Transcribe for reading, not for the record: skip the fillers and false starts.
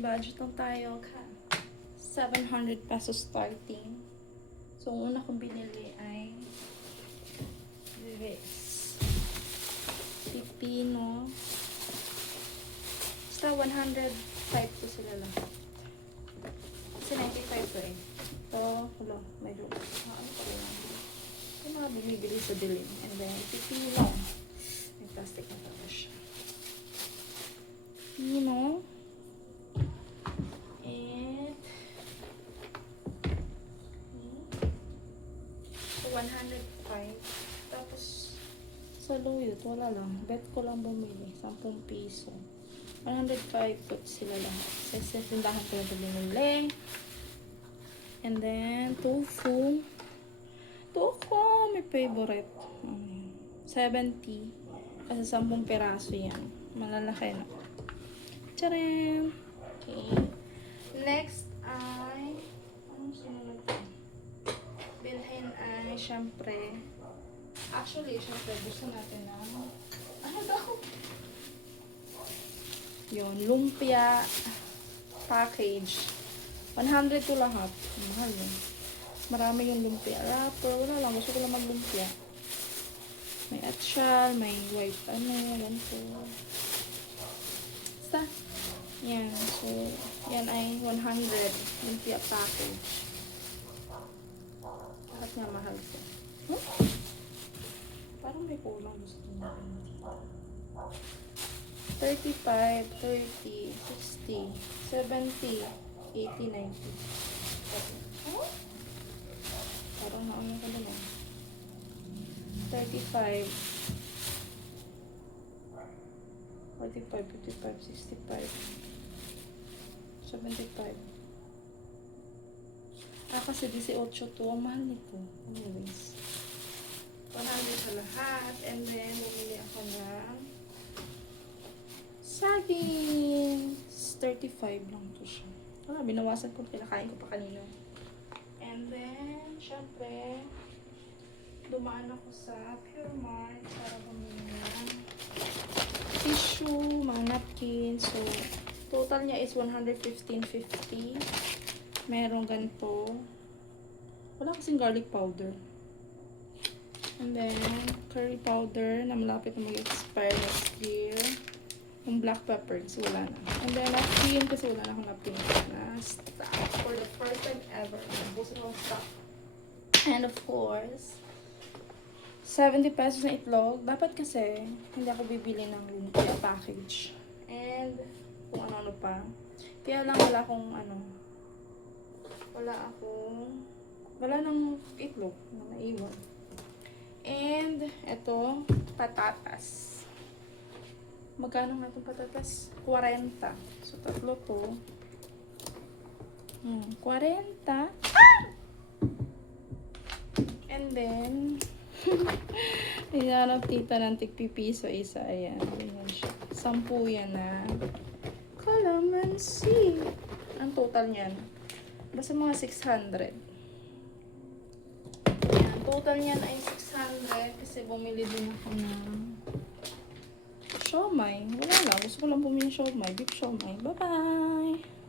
budget lang tayo ka. 700 pesos starting. So, una kong binili ay this. Pipino. Basta 105 to sila lang. Kasi 95 to eh. Ito, wala, may room. Ano pa rin? Yung mga binibili sa dilim. And then, pipino. May plastic na pala siya. Pipino. And 105. Tapos, sa Loyot, wala lang. Bet ko lang bumili. 10 piso. 105 put sila lahat. Sa tindahan ko lang binili. And then, tofu. Tofu, may favorite. 70. Kasi 10 peraso yan. Malalaki na. Tcharam! Okay. Next ay, anong sinunod ko? Bilhin ay, syempre, actually, syempre, gusto natin na, ano daw? Yun, lumpia package. 100 to lahat. Mahal yun. Marami yung lumpia wrapper. Wala lang, gusto ko lang maglumpia. May atsyal, may white, yan po. Basta. Yan, so, yan ay 100 lumpia package. Lahat nga mahal ko. Parang may kulang gusto natin dito. 35, 30, 60, 70, 80, 90. Parang nauna ka na lang. 35, 45, 55, 65. 75. Kasi 18 to. Ang mahal nito. Anyways. 100 sa lahat. And then, bumili ako ng saging. 35 lang to siya. Wala, binawasan ko. Kinakain ko pa kanina. And then, syempre, dumaan ako sa Pure Mart para bumili ng tissue, mga napkins. So, total niya is 115.50. Merong ganito. Wala kasing garlic powder. And then, curry powder na malapit na mag-expire next year. Yung black pepper kasi wala na. And then, napkin kasi wala na akong napkin na stock. For the first time ever. Nabusin akong stock. And of course, 70 pesos na itlog. Dapat kasi, hindi ako bibili ng lumpia package. And, kung ano-ano pa. Kaya lang wala nang itlog na naiwan. And, eto, patatas. Magkano nga itong patatas? 40. So, tatlo to. 40. And then, hinanap tita ng tigpipiso isa. Ayan. Ayan siya. 10 yan na calamansi. Ang total niyan. Basta mga 600. Ayan. Total niyan ay 600 kasi bumili din ako ng siomai. Wala lang. Gusto ko lang bumili ng siomai. Beef siomai. Bye-bye!